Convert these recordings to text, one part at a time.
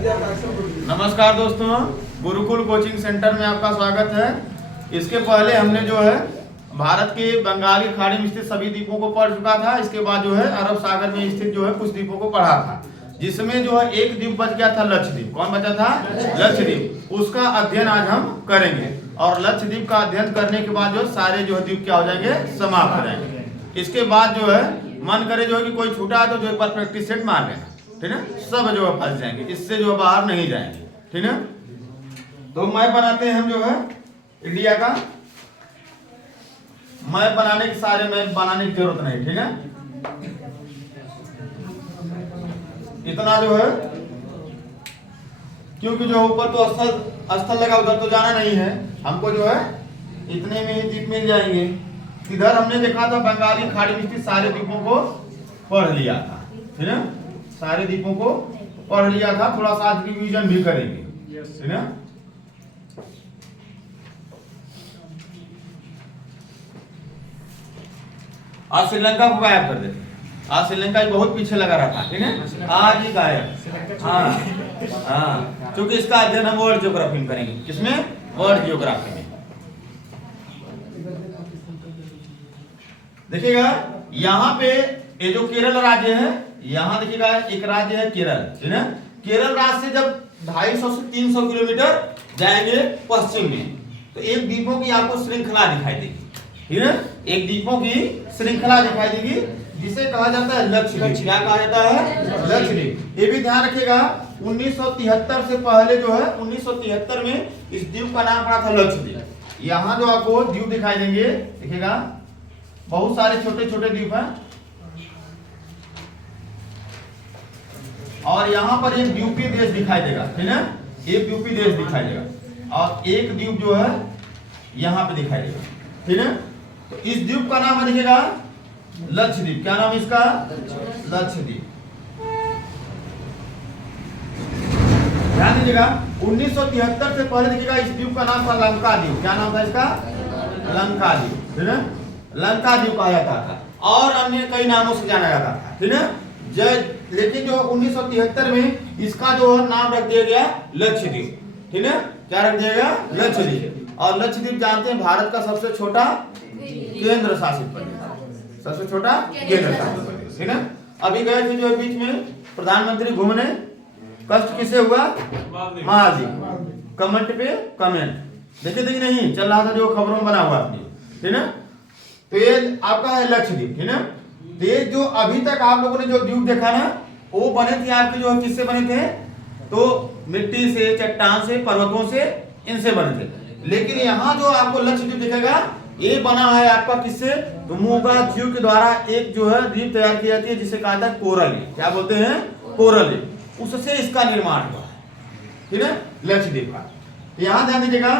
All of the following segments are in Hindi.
नमस्कार दोस्तों, गुरुकुल कोचिंग सेंटर में आपका स्वागत है। इसके पहले हमने जो है भारत के बंगाल की खाड़ी में स्थित सभी द्वीपों को पढ़ चुका था। इसके बाद जो है अरब सागर में स्थित जो है कुछ द्वीपों को पढ़ा था, जिसमें जो है एक द्वीप बच गया था, लक्षद्वीप। कौन बचा था? लक्षद्वीप। उसका अध्ययन आज हम करेंगे और लक्षद्वीप का अध्ययन करने के बाद जो सारे जो है द्वीप क्या हो जाएंगे, समाप्त हो जाएंगे। इसके बाद जो है मन करे जो है कि कोई छूटा है तो जो एक बार प्रैक्टिस सेट मार लेना, ठीक है। सब जो है फंस जाएंगे, इससे जो है बाहर नहीं जाएंगे, ठीक है। तो मैप बनाते हैं हम जो है इंडिया का। मैप बनाने के सारे मैप बनाने की जरूरत नहीं, ठीक है। इतना जो है, क्योंकि जो ऊपर तो स्थल लगा, उधर तो जाना नहीं है हमको, जो है इतने में ही द्वीप मिल जाएंगे। इधर हमने देखा था बंगाली खाड़ी में स्थित सारे द्वीपों को पढ़ लिया था, ठीक है। सारे द्वीपों को पढ़ लिया था, थोड़ा सा आज रिवीजन भी करेंगे, ठीक है। आज श्रीलंका को गायब कर देते। आज श्रीलंका बहुत पीछे लगा रहा था, ठीक है। आज ही गायब। हाँ, क्योंकि इसका अध्ययन हम वर्ल्ड ज्योग्राफी में करेंगे। किसमें? वर्ल्ड ज्योग्राफी में। देखिएगा यहाँ पे ये जो केरल राज्य है, यहाँ देखिएगा एक राज्य है केरल, ठीक है। केरल राज्य से जब 250 से 300 किलोमीटर जाएंगे पश्चिम में, तो एक द्वीपों की आपको श्रृंखला दिखाई देगी, ठीक है। एक द्वीपों की श्रृंखला दिखाई देगी, जिसे कहा जाता है लक्षद्वीप। क्या कहा जाता है? लक्षद्वीप। ये भी ध्यान रखिएगा, 1973 से पहले जो है 1973 में इस द्वीप का नाम पड़ा था लक्षद्वीप। यहाँ जो आपको द्वीप दिखाई देंगे, देखिएगा बहुत सारे छोटे छोटे द्वीप हैं, और यहाँ पर एक द्वीपीय देश दिखाई देगा, ठीक है। एक द्वीपीय देश दिखाई देगा और एक द्वीप जो है यहाँ पे दिखाई देगा, ठीक है। तो इस द्वीप का नाम है, देखिएगा लक्षद्वीप। क्या नाम है इसका? लक्षद्वीप। ध्यान दीजिएगा, 1973 से पहले देखिएगा इस द्वीप का नाम था लंका द्वीप। क्या नाम था इसका? लंका द्वीप, ठीक है। लंका द्वीप कहा जाता था और अन्य कई नामों से जाना जाता था, ठीक है। लेकिन जो 1973 में इसका जो नाम रख दिया गया लक्षद्वीप, ठीक है। क्या रख दिया गया? लक्षद्वीप। और लक्षद्वीप जानते हैं भारत का सबसे छोटा केंद्र शासित प्रदेश, सबसे छोटा केंद्र शासित प्रदेश, ठीक है। अभी गए थे जो बीच में प्रधानमंत्री घूमने, कष्ट किसे हुआ? मालदीव। कमेंट पे कमेंट देखे थे कि नहीं, चल रहा था जो खबरों में बना हुआ अपनी, ठीक है। तो ये आपका है लक्षद्वीप, ठीक है। तो ये जो अभी तक आप लोगों ने जो द्वीप देखा ना, वो बने थे आपके जो किससे बने थे? तो मिट्टी से, चट्टान से, पर्वतों से, इनसे बने थे। लेकिन यहाँ जो आपको लक्षद्वीप दिखेगा, ये बना है आपका किससे? तो मूंगा जीव के द्वारा एक जो है द्वीप तैयार की जाती है, जिसे कहा जाता है कोरल रीफ। क्या बोलते हैं? Coral reef. उससे इसका निर्माण हुआ है, ठीक है, लक्षद्वीप का। यहाँ ध्यान दीजिएगा,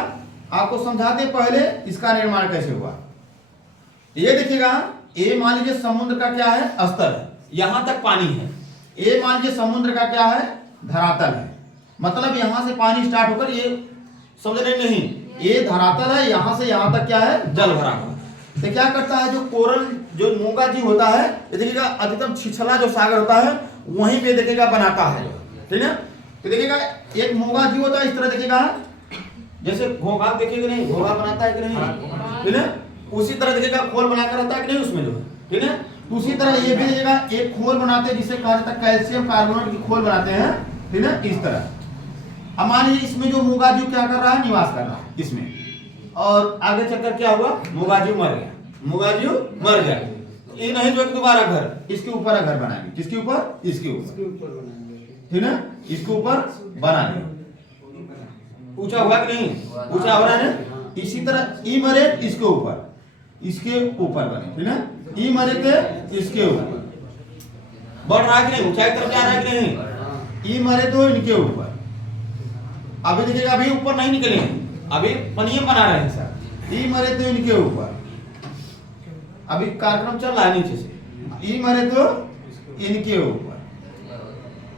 आपको समझाते पहले इसका निर्माण कैसे हुआ। ये देखिएगा, ये मान लीजिए समुद्र का क्या है? स्तर है, यहां तक पानी है। ये मान लीजिए समुद्र का क्या है? धरातल है। मतलब यहां से पानी स्टार्ट होकर, ये समझ रहे नहीं, ये धरातल है, यहां से यहां तक क्या है? जल भरा हुआ। तो क्या करता है जो कोरल, जो मूंगा जीव होता है, ये देखिएगा अधिकतम छिछला जो सागर होता है वहीं पे देखिएगा बनाता है, ठीक है। तो देखिएगा एक मूंगा जीव होता है इस तरह, देखिएगा जैसे घोंघा देखिएगा नहीं, घोंघा बनाता है कि नहीं, ठीक है। उसी तरह देखिएगा खोल बनाकर रहता है कि नहीं उसमें जो है, ठीक है। उसी तरह ये भी देखिएगा एक खोल बनाते हैं, जिसे कहा जाता है कैल्शियम कार्बोनेट की खोल बनाते हैं, ठीक है, इस तरह। अब मान लीजिए इसमें जो मूंगा जीव क्या कर रहा है? निवास कर रहा है इसमें, और आगे चलकर क्या हुआ? मूंगा जीव मर गया, मूंगा जीव मर गया। ये नहीं जो दोबारा घर इसके ऊपर घर बनाएंगे। किसके ऊपर? इसके ऊपर, ठीक है, इसके ऊपर बनाएंगे। ऊंचा हुआ कि नहीं? ऊंचा हो रहा है ना। इसी तरह ई मरे इसके ऊपर, इसके ऊपर बने, ठीक है। ई मरे के इसके ऊपर बढ़ रहा है कि नहीं? ऊंचाई तरफ जा रहा है कि नहीं? ई मरे तो इनके ऊपर। अभी देखिएगा, अभी ऊपर नहीं निकले हैं, अभी पनियम बना रहे हैं सर। ई मरे तो इनके ऊपर, अभी कार्यक्रम चल रहा है नीचे से। ई मरे तो इनके ऊपर,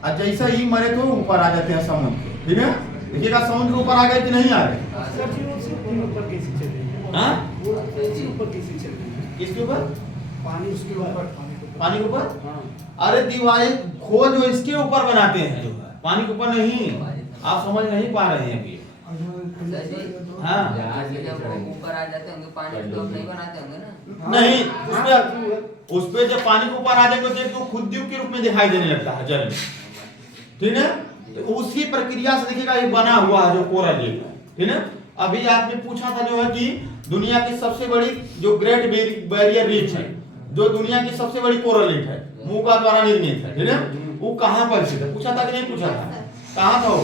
और जैसा ई मरे तो ऊपर आ जाते हैं समुद्र के, ठीक है। देखिएगा समुद्र के ऊपर आ गए कि नहीं आ गए? किसके ऊपर? पानी उसके ऊपर, पानी के ऊपर। अरे दीवारें खोल जो इसके ऊपर बनाते हैं, पानी के ऊपर नहीं, आप समझ नहीं पा रहे हैं अभी। हाँ ऊपर आ जाते होंगे पानी तो नहीं बनाते होंगे ना। नहीं, उस पे जब पानी के ऊपर आ जाएंगे तो खुद द्वीप के रूप में दिखाई देने लगता है जल में, ठीक है। तो उसी प्रक्रिया से देखिएगा ये बना हुआ है जो कोरल रीफ है, ठीक है। अभी आपने पूछा था जो है कि दुनिया की सबसे बड़ी जो ग्रेट बैरियर रीफ है, जो दुनिया की सबसे बड़ी कोरल रीफ है, मूका द्वारा निर्मित है, ठीक है, वो कहाँ पर स्थित है? पूछा था कि नहीं पूछा था? कहाँ था वो?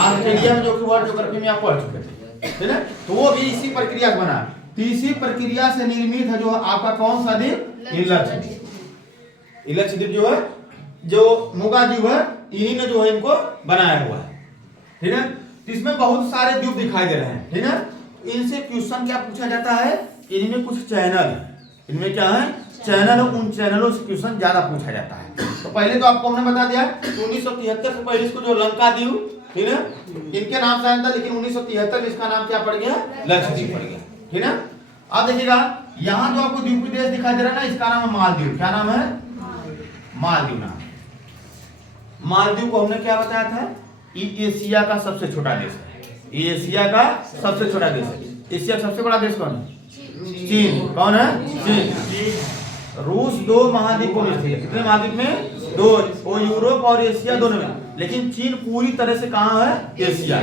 ऑस्ट्रेलिया में, जो कि वर्ल्ड ज्योग्राफी में आप पढ़ चुके थे, ठीक है। तो वो भी इसी प्रक्रिया से बना, इसी प्रक्रिया से निर्मित है जो आपका कौन सा द्वीप? लक्षद्वीप। लक्षद्वीप जो है, जो मूका द्वीप है, इन्हीं ने जो है इनको बनाया हुआ है, ठीक है। इसमें बहुत सारे द्वीप दिखाई दे रहे हैं, ठीक है। इनसे क्वेश्चन क्या पूछा जाता है? इनमें कुछ चैनल है, इनमें क्या है? चैनल, उन चैनलों से क्वेश्चन ज्यादा पूछा जाता है। तो पहले तो आपको हमने बता दिया 1973 से पहले इसको जो लंका द्वीप, ठीक है, इनके नाम से आया था, लेकिन 1973 में इसका नाम क्या पड़ गया? लक्षद्वीप पड़ गया, ठीक है। अब देखिएगा यहाँ जो आपको द्वीपीय देश दिखाई दे रहा है ना, इसका नाम है मालदीव। क्या नाम है? मालदीव नाम। मालदीव को हमने क्या बताया था? ये एशिया का सबसे छोटा देश है। ये एशिया का सबसे छोटा देश है। एशिया का सबसे बड़ा देश कौन है? चीन। कौन है? चीन। रूस 2 महाद्वीपों में स्थित है। कितने महाद्वीप में? 2। वो यूरोप और एशिया दोनों में, लेकिन चीन पूरी तरह से कहाँ है? एशिया।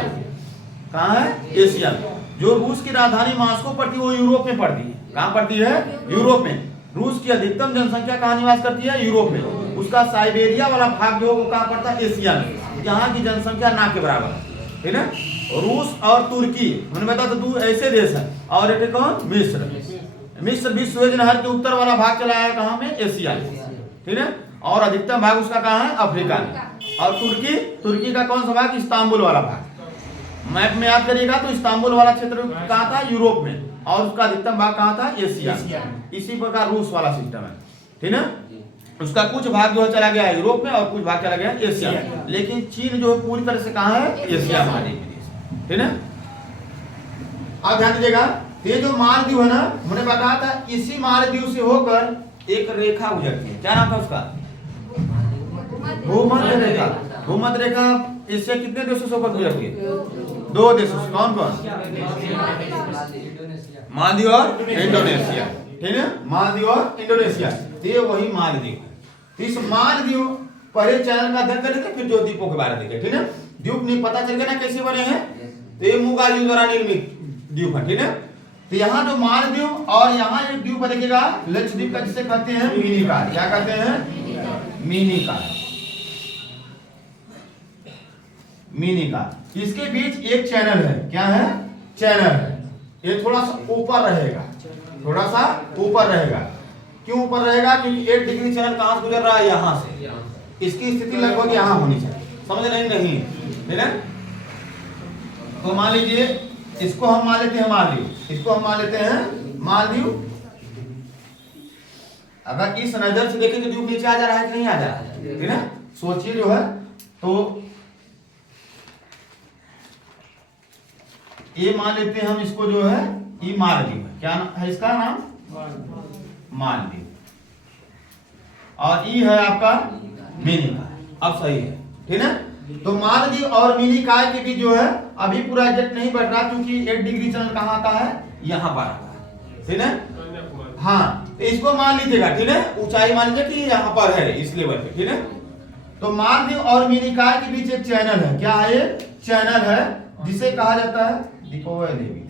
कहाँ है? एशिया। जो रूस की राजधानी मॉस्को पड़ती है वो यूरोप में पड़ती है। कहाँ पड़ती है? यूरोप में। रूस की अधिकतम जनसंख्या कहाँ निवास करती है? यूरोप में। उसका साइबेरिया वाला भाग जो वो कहाँ पड़ता है? एशिया में, जहाँ की जनसंख्या ना के बराबर है, ठीक है। रूस और तुर्की मैंने बताया तो 2 ऐसे देश हैं। और एक कौन? मिस्र। मिस्र भी सुएज नहर के उत्तर वाला भाग चला है कहाँ में? एशिया में, ठीक है। और अधिकतम भाग उसका कहाँ है? अफ्रीका में। और तुर्की का कौन सा भाग? इस्तांबुल वाला भाग। मैप में याद करिएगा तो इस्तांबुल वाला क्षेत्र कहाँ था? यूरोप में। और उसका अधिकतम भाग कहाँ था? एशिया। इसी प्रकार रूस वाला सिस्टम है, ठीक है। उसका कुछ भाग जो है चला गया यूरोप में और कुछ भाग चला गया एशिया में, लेकिन चीन जो है पूरी तरह से कहाँ है? एशिया महाद्वीप में, ठीक है। अब ध्यान दीजिएगा, ये जो मालदीव है ना, मैंने बताया था इसी मालदीव से होकर एक रेखा गुजरती है। क्या नाम था उसका? भूमध्य रेखा। भूमध्य रेखा एशिया कितने देशों से होकर गुजरती है? 2 देशों से। कौन कौन? मालदीव और इंडोनेशिया, ठीक है। मालदीव और इंडोनेशिया, ये वही मालदीव है। इस मालदीव पहले चैनल का अध्ययन करेंगे, फिर जो द्वीपों के बारे में देखें, ठीक है। द्वीप नहीं पता चल गया ना कैसे बने हैं? तो ये मूका द्वीप द्वारा निर्मित द्वीप है, ठीक है। तो यहाँ जो मालदीव और यहाँ एक द्वीप देखिएगा लक्षद्वीप का, जिसे कहते हैं मिनीकार। क्या कहते हैं? मिनीकार। मिनीकार। इसके बीच एक चैनल है। क्या है? चैनल है। ये थोड़ा सा ऊपर रहेगा, थोड़ा सा ऊपर रहेगा। क्यों ऊपर रहेगा? क्योंकि 8 डिग्री चैनल कहाँ से गुजर रहा है? यहाँ से। इसकी स्थिति लगभग यहाँ होनी चाहिए। समझ रहे? नहीं, ठीक है। तो मान लीजिए इसको हम मान लेते हैं मालदीव, इसको हम मान लेते हैं मालदीव। अगर इस नजर से देखें तो द्वीप नीचे आ जा रहा है कि नहीं आ जा रहा है? ठीक है। सोचिए जो है, तो ये मान लेते हैं हम इसको जो है ये मालदीव है। क्या है इसका नाम? मालदीव। और ये है आपका मिनीकार। अब सही है, ठीक है। तो मालदीव और मिनीकार के बीच जो है अभी पूरा एडजस्ट नहीं बढ़ रहा, क्योंकि 8 डिग्री चैनल कहाँ आता है? यहाँ पर आता है, ठीक है। हाँ, तो इसको मान लीजिएगा, ठीक है। ऊंचाई मान लीजिए कि यहाँ पर है इस लेवल पे, ठीक है। तो मालदीव और मिनीकार के बीच एक चैनल है। क्या है? ये चैनल है जिसे कहा जाता है दीपोवे देवी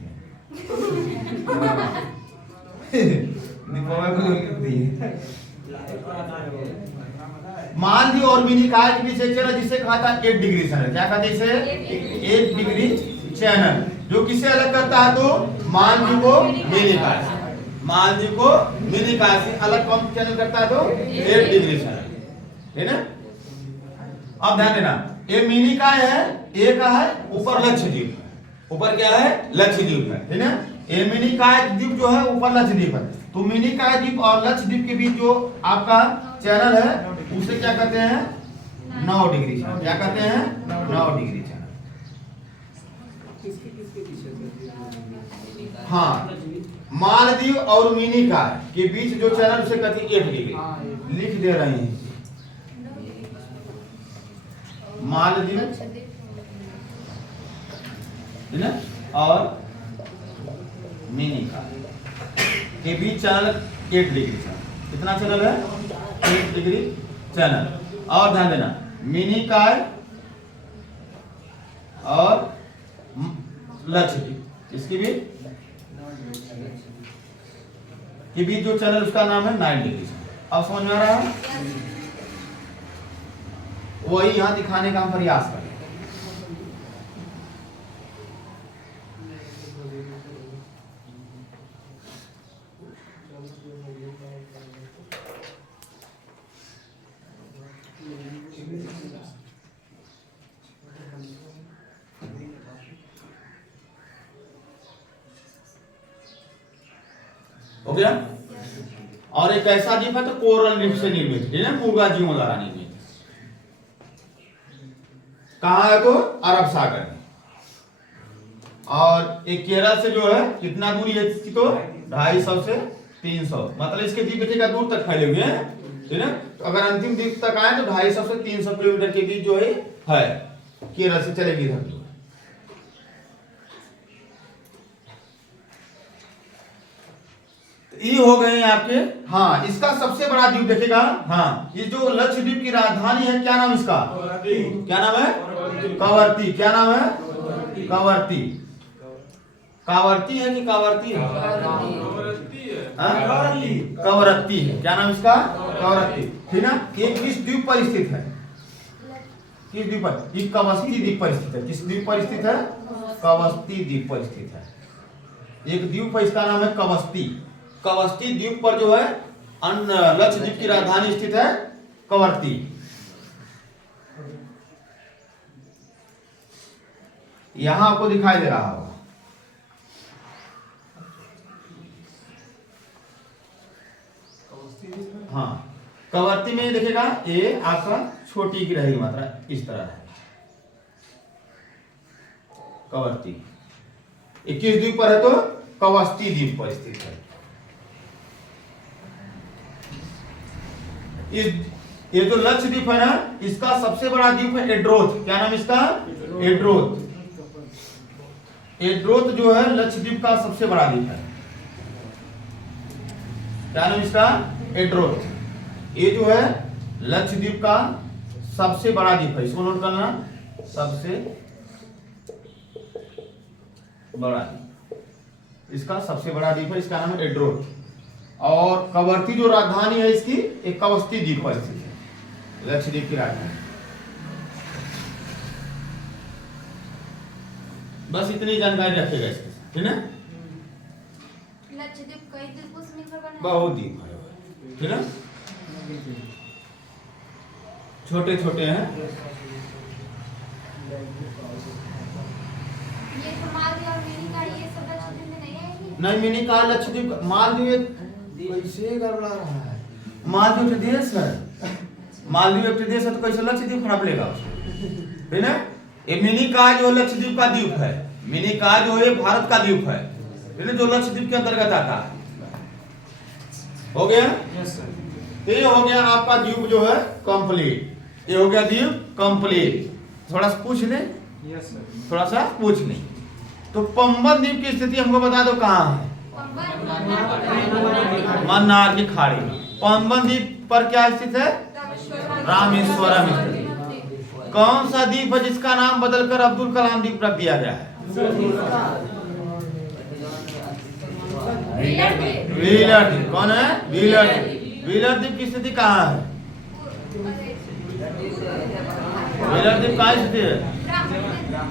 मालदीव और मिनीकार के बीच एक चैनल जिसे कहा था 8 डिग्री चैनल। क्या कहते हैं इसे? 8 डिग्री चैनल, जो किसे अलग करता है? तो मालदीव को मिनीकार से, मालदीव को मिनीकार से अलग कौन चैनल करता है? तो 8 डिग्री चैनल, ठीक है। अब ध्यान देना, ये मिनीकार है, एक है ऊपर लक्षद्वीप। ऊपर क्या है? लक्षद्वीप है, ठीक है। ये मिनीकार द्वीप जो है ऊपर लक्षद्वीप है। तो मिनीकार द्वीप और लक्षद्वीप के बीच जो आपका चैनल है उसे क्या कहते हैं? 9 डिग्री चैनल। क्या कहते हैं? 9 डिग्री चैनल। हाँ, मालदीव और मिनीकार के बीच जो चैनल उसे कहते हैं 8 डिग्री। लिख दे रहे हैं मालदीव, है ना, और मिनिकॉय के बीच चैनल 8 डिग्री चैनल। कितना चैनल है? 8 डिग्री चैनल। और ध्यान देना, मिनिकॉय और लक्षद्वीप, इसकी भी के बीच जो चैनल उसका नाम है 9 डिग्री। अब समझ में आ रहा है? वही यहां दिखाने का हम प्रयास करें। हो गया? और एक ऐसा द्वीप है तो कोरल रीफ से निर्मित है ना, मूंगा जीवों द्वारा निर्मित। कहां है? तो अरब सागर में। और एक केरल से जो है कितना दूरी है इसकी? तो 250 से 300, मतलब इसके द्वीप देखिएगा दूर तक फैले हुए हैं, है ना। तो अगर अंतिम द्वीप तक आए तो 250 से 300 किलोमीटर के बीच जो है केरल से चलेगी इधर जो। ये हो गए आपके। हाँ, इसका सबसे बड़ा द्वीप देखिएगा। हाँ, ये जो लक्षद्वीप की राजधानी है, क्या नाम इसका? क्या नाम है? कवरत्ती। क्या नाम है? कवरत्ती। कावरती है कि कावरती है? कवरत्ती है। क्या नाम इसका? कवरत्ती, ठीक ना। ये किस द्वीप पर स्थित है? किस द्वीप पर? ये कवस्ती द्वीप पर स्थित है। किस द्वीप पर स्थित है? कवस्ती द्वीप पर स्थित है। एक द्वीप है, इसका नाम है कवस्ती। कवस्ती द्वीप पर जो है लक्षद्वीप की राजधानी स्थित है कवरत्ती। यहां आपको दिखाई दे रहा होगा। हाँ, कवरत्ती में देखिएगा ये आपका छोटी की रहेगी मात्रा, इस तरह है कवरत्ती। 21 द्वीप पर है तो कवस्ती द्वीप पर स्थित है। ये जो लक्षद्वीप है ना, इसका सबसे बड़ा द्वीप है एड्रोथ। क्या नाम इसका? एड्रोथ। एड्रोथ जो है लक्षद्वीप का सबसे बड़ा द्वीप है। क्या नाम इसका? एड्रोथ। ये जो है लक्षद्वीप का सबसे बड़ा द्वीप है, इसको नोट करना, सबसे बड़ा द्वीप, इसका सबसे बड़ा द्वीप है, इसका नाम है एड्रोथ। और कवरत्ती जो राजधानी है इसकी, एक कवस्ती द्वीप पर स्थित है, लक्षद्वीप की राजधानी। बस इतनी जानकारी रखेगा इसके साथ, ठीक है। लक्षद्वीप कई द्वीपों से मिलकर बना है। बहुत द्वीप है, ठीक है, छोटे छोटे हैं। ये तो मालदीव और मिनिकॉय ये सब लक्षद्वीप में नहीं आएंगे। नहीं, मिनिकॉय लक्षद्वीप, मालदीव कैसे गड़बड़ा रहा है? मालदीव एक देश है, मालदीव एक देश है तो कैसे लक्षद्वीप खराब लेगा उसको, है ना। ये मिनिकॉय जो लक्षद्वीप का द्वीप है, मिनिकॉय जो है भारत का द्वीप है ना, जो लक्षद्वीप के अंतर्गत आता है। हो गया? ये हो गया आपका द्वीप जो है कंप्लीट। ये हो गया द्वीप कंप्लीट। थोड़ा सा पूछ ले, थोड़ा सा पूछ ले। तो पंबन द्वीप की स्थिति हमको बता दो कहाँ है? मन्नार की खाड़ी में। पंबन द्वीप पर क्या स्थित है? रामेश्वरम स्थित। कौन सा द्वीप है जिसका नाम बदलकर अब्दुल कलाम द्वीप रख दिया गया है? व्हीलर द्वीप। कौन है? व्हीलर द्वीप। व्हीलर द्वीप की स्थिति कहाँ है? व्हीलर द्वीप कहाँ स्थिति है?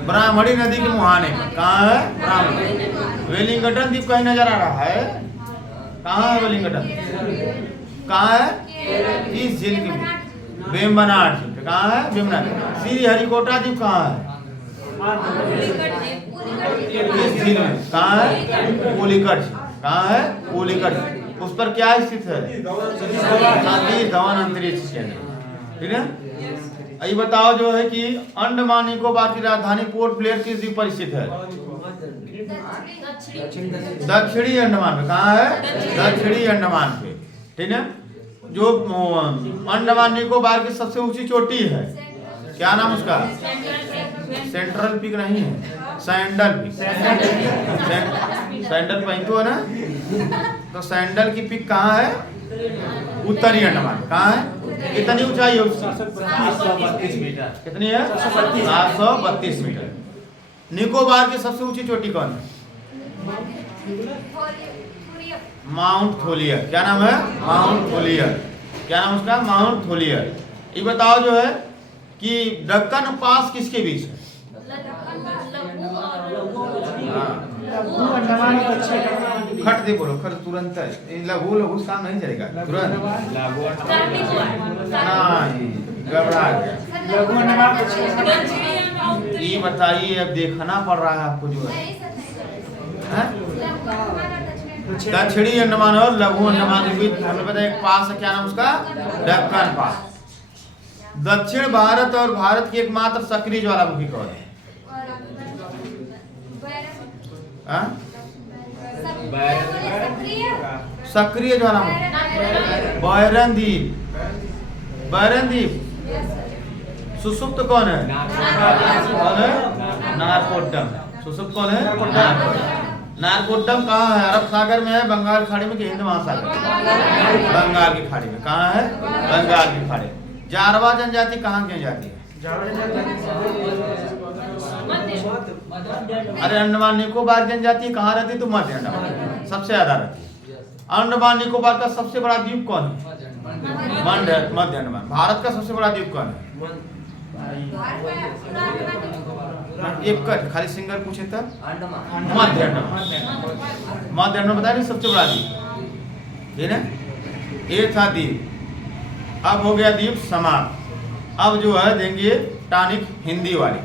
ब्राह्मणी नदी के मुहाने में। कहाँ है? ब्राह्मणी। वेलिंगटन द्वीप कहीं नजर आ रहा है? कहाँ है वेलिंगटन? कहाँ है? किस झील के? वेम्बनाड झील। कहाँ है? वेम्बनाड। श्री हरिकोटा द्वीप कहाँ है? किस झील में? कहाँ है? पुलिकट झील। कहाँ है? पुलिकट झील। उस पर क्या स्थित है? सतीश धवन अंतरिक्ष केंद्र, ठीक है। ये बताओ जो है कि अंडमान निकोबार की राजधानी पोर्ट ब्लेयर किस द्वीप पर स्थित है? दक्षिणी अंडमान में। कहाँ है? दक्षिणी अंडमान पे, ठीक है। जो अंडमान निकोबार की सबसे ऊंची चोटी है क्या नाम उसका? सेंट्रल पीक नहीं है, सैंडल पीक। सैंडल पहनते हो ना, तो सैंडल की पीक कहाँ है? उत्तरी अंडमान। कहाँ है? कितनी ऊंचाई है उसकी? 732 मीटर। कितनी है? 732 मीटर। निकोबार की सबसे ऊंची चोटी कौन है? माउंट थोलियर। क्या नाम है? माउंट थोलियर। क्या नाम उसका? माउंट थोलियर। ये बताओ जो है कि दक्कन पास किसके बीच है? खट दे बोलो, खट तुरंत है। लघु लघु काम नहीं चलेगा तुरंत। नहीं, घबरा गया। ये बताइए, अब देखना पड़ रहा है आपको जो है। दक्षिणी अंडमान और लघु अंडमान के बीच हमें पता है एक पास है। क्या नाम उसका? दक्कन पास। दक्षिण भारत और भारत की एकमात्र सक्रिय ज्वालामुखी कौन है? सक्रिय ज्वालामुखी बैरन द्वीप। बैरन द्वीप। सुसुप्त कौन है? कौन है? नारकोट्टम। सुसुप्त कौन है? नारकोट्टम कहाँ है? अरब सागर में है, बंगाल खाड़ी में कि हिंद महासागर? बंगाल की खाड़ी में। कहाँ है? बंगाल की खाड़ी। जारवा जनजाति कहाँ की जाती है? अरे अंडमान निकोबार जनजाति कहाँ रहती है? तो मध्य अंडमान सबसे ज्यादा रहती है। अंडमान निकोबार का सबसे बड़ा द्वीप कौन है? मध्य अंडमान। भारत का सबसे बड़ा द्वीप कौन है? एक खाली सिंगल पूछे तब मध्य अंडमान। मध्य अंडमान बताया नहीं सबसे बड़ा द्वीप, ये ना? ये था द्वीप। अब हो गया द्वीप समाप्त। अब जो है देंगे टॉनिक हिंदी वाली।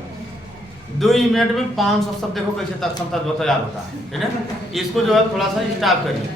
2 मिनट में 500 शब्द। देखो कैसे तक क्षमता 2000 होता है ना? इसको जो है थोड़ा सा स्टॉप करिए।